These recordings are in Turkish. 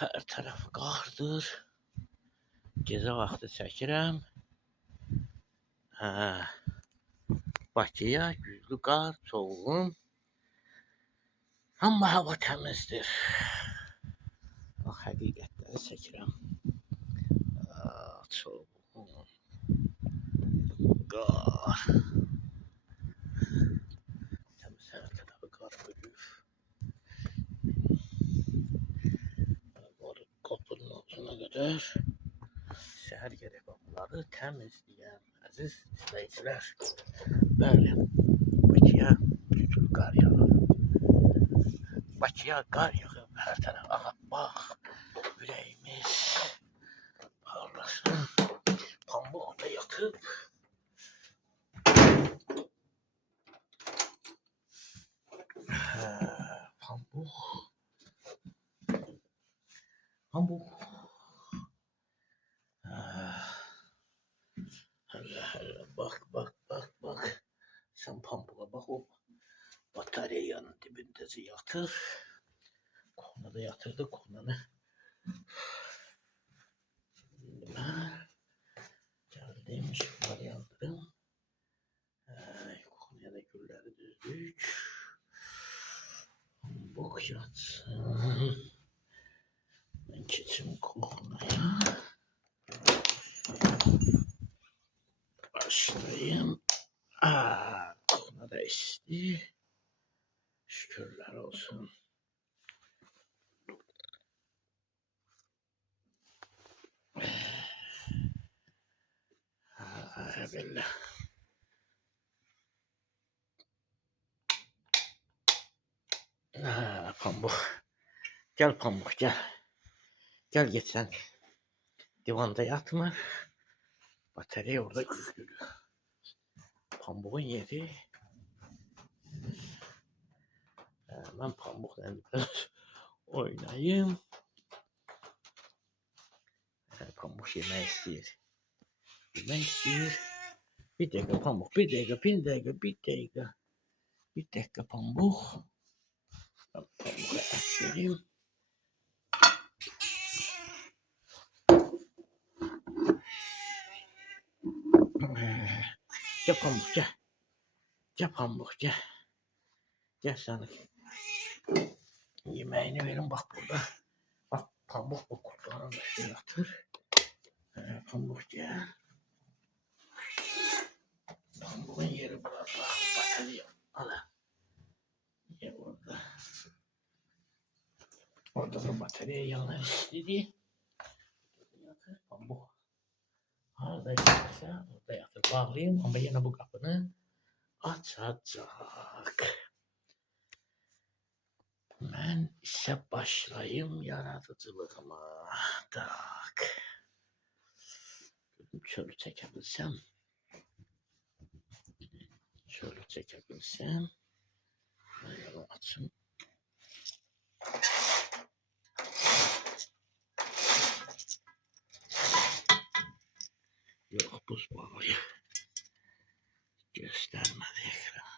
Hər tərəf qardır. Gecə vaxtı çəkirəm. Bakıya güclü qar, çovğun. Amma hava təmizdir. Bax, həqiqətləri çəkirəm. Çovğun, qar. Təmiz hər tərəfi qar bölür. Qapının altına qədər. Səhər gərək bunları təmizləyəm, əziz izləyicilər. Bəli, Bakıya güclü qar yağır. Bakıya qar yağıb hər tərəf. Aha, bax, ürəyimiz parlasın. Pambıq da yatıb. Pambıq. Pambıq. Hələ, bax. Sən pambuğa bax, o batareyanın dibindəcə yatır. Konada yatırdı, konanı. Mən gəldim, şunları yandırım. Konaya da gülləri düzdük. Pambıq yatsın. Mən keçim konaya. Başlayayım. Kona da isti. Şükürler olsun. Böyle. Pambuk. Gel Pambuk, gel. Gel git sen. Divanda yatma. Batarya orada küçülüyor. Pambuk'un yeri. Ben Pambuk'la biraz oynayayım. Pambuk yemek istiyor. Yemek istiyor. Bir dakika Pambuk, bir dakika Pambuk. Ben Pambuk'a et vereyim. Gel Pambuk, gel. Gel Pambuk, gel. Gel sana. Yemeğini verin bak burada. Bak Pambuk bu kurtların üstüne yatır. Pambuk gel. Pambuk'un yeri burada. Batarya. Al. Yer orada. Orada da batarya yanlar istedi. Yatır Pambuk. Harada yatırsa orada yatır. Bağlayayım ama yine bu kapını açacak. Mən isə başlayayım yaradıcılığıma. Tak. Çölü çəkə bilsəm. Bunu açım. Yox, buz bağlayı. Göstərmədi ekran.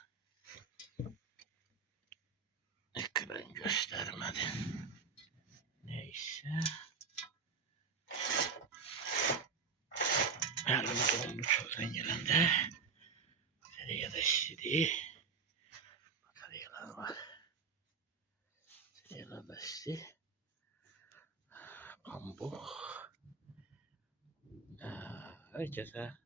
Ekran göstermedi. Neyse. Elime dondu çölden gelende. Batarya da istedi. Bataryalar var. Bataryalar da istedi. Pambuk. Herkese